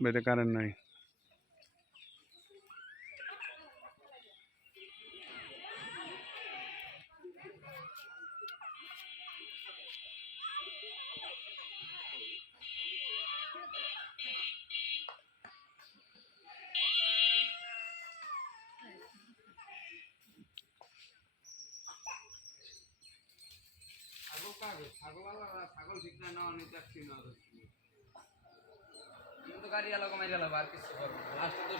বাইরে কারেন্ট নাই ছাগল ঠিক না নেওয়া নিতে কিন্তু গাড়ি কমাই আলাদা আর কিছু করব লাস্টে পনেরো